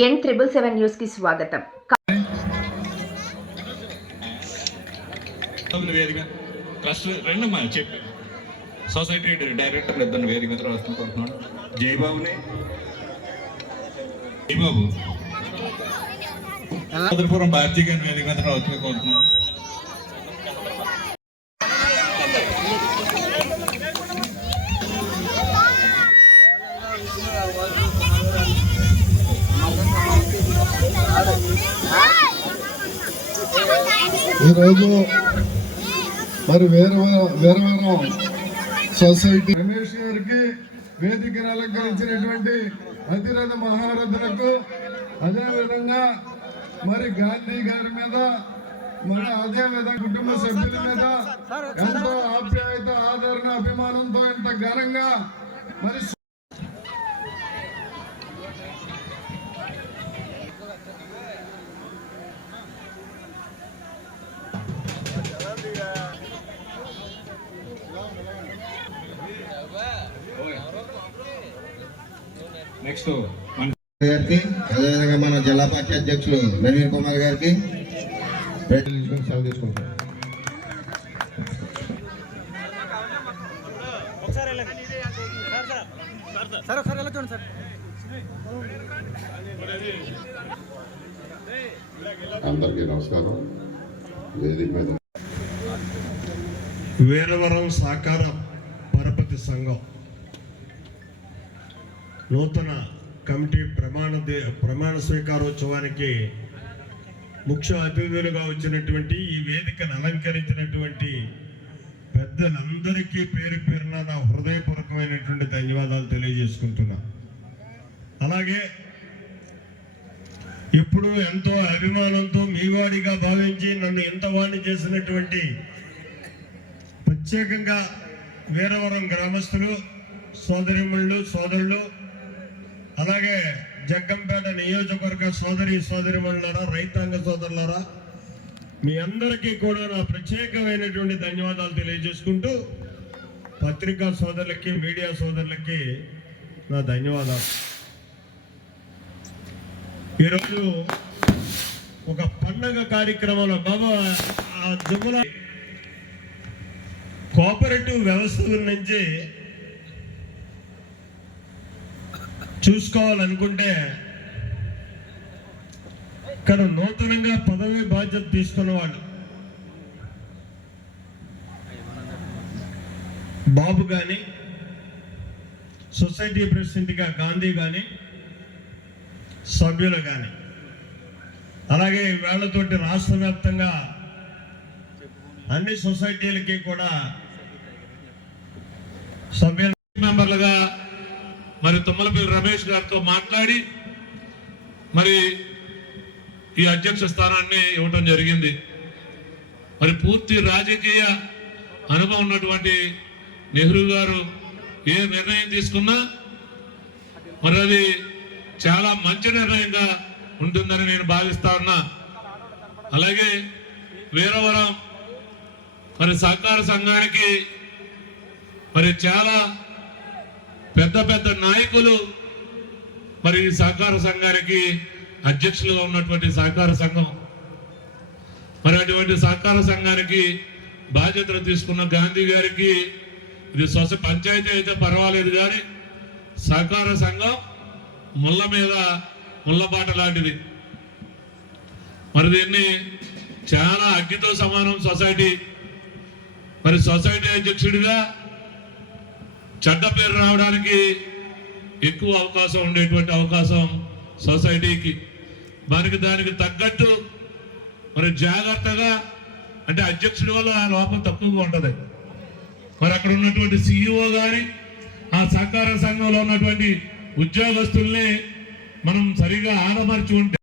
N777 news కి స్వాగతం. Society director ఇద్దరు వేదిక మీద రాసుకుంటున్నాడు. జయబాబుని జయబాబు చంద్రపురం బాబ్జీ గారిని వేదిక మీద రాసుకుంటున్నాడు. ఈరోజు మరి వీరవరం సొసైటీ రమేష్ గారికి వేదికను అలంకరించినటువంటి అతిరథ మహారథులకు, అదేవిధంగా మరి గాంధీ గారి మీద మరి అదేవిధంగా కుటుంబ సభ్యుల మీద ఎంతో ఆప్యాయత, ఆదరణ, అభిమానంతో ఇంత ఘనంగా మరి నెక్స్ట్ గారికి, అదేవిధంగా మన జిల్లా పార్టీ అధ్యక్షులు నవీన్ కుమార్ గారికి సెలవు తీసుకుంటాం. అందరికీ నమస్కారం. వేదిక మీద వీరవరం సహకార పరపతి సంఘం నూతన కమిటీ ప్రమాణ స్వీకారోత్సవానికి ముఖ్య అతిథులుగా వచ్చినటువంటి ఈ వేదికను అలంకరించినటువంటి పెద్దలందరికీ పేరు పేరున నా హృదయపూర్వకమైనటువంటి ధన్యవాదాలు తెలియజేసుకుంటున్నా. అలాగే ఎప్పుడూ ఎంతో అభిమానంతో మీవాడిగా భావించి నన్ను ఎంత వాణి చేసినటువంటి ప్రత్యేకంగా వీరవరం గ్రామస్తులు, సోదరిమణులు, సోదరులు, అలాగే జగ్గంపేట నియోజకవర్గ సోదరిమణులారా, రైతాంగ సోదరులారా, మీ అందరికీ కూడా నా ప్రత్యేకమైనటువంటి ధన్యవాదాలు తెలియజేసుకుంటూ పత్రికా సోదరులకి, మీడియా సోదరులకి నా ధన్యవాదాలు. ఈరోజు ఒక పండగ కార్యక్రమంలో బాబా దుమ్ముల కోఆపరేటివ్ వ్యవస్థ నుంచి చూసుకోవాలనుకుంటే ఇక్కడ నూతనంగా పదవి బాధ్యత తీసుకున్న వాళ్ళు బాబు కానీ, సొసైటీ ప్రెసిడెంట్గా గాంధీ కానీ, సభ్యులు కానీ, అలాగే వేళ్లతోటి రాష్ట్ర వ్యాప్తంగా అన్ని సొసైటీలకి కూడా సభ్యుల మెంబర్లుగా మరి తుమ్మలపల్లి రమేష్ గారితో మాట్లాడి మరి ఈ అధ్యక్ష స్థానాన్ని ఇవ్వటం జరిగింది. మరి పూర్తి రాజకీయ అనుభవం ఉన్నటువంటి నెహ్రూ గారు ఏ నిర్ణయం తీసుకున్నా మరి అది చాలా మంచి నిర్ణయంగా ఉంటుందని నేను భావిస్తా ఉన్నా. అలాగే వీరవరం మరి సహకార సంఘానికి మరి చాలా పెద్ద పెద్ద నాయకులు మరి ఈ సహకార సంఘానికి అధ్యక్షులుగా ఉన్నటువంటి సహకార సంఘం, మరి అటువంటి సహకార సంఘానికి బాధ్యతలు తీసుకున్న గాంధీ గారికి ఇది పంచాయతీ అయితే పర్వాలేదు, కానీ సహకార సంఘం ముళ్ళ మీద ముళ్ళబాట లాంటిది. మరి దీన్ని చాలా అగ్గితో సమానం సొసైటీ. మరి సొసైటీ అధ్యక్షుడిగా చెడ్డ పేరు రావడానికి ఎక్కువ అవకాశం ఉండేటువంటి అవకాశం సొసైటీకి. దానికి తగ్గట్టు మరి జాగ్రత్తగా, అంటే అధ్యక్షుడి వల్ల లోపం తక్కువగా ఉంటుంది. మరి అక్కడ ఉన్నటువంటి CEO కానీ, ఆ సహకార సంఘంలో ఉన్నటువంటి ఉద్యోగస్తుల్ని మనం సరిగా ఆదమర్చి ఉంటే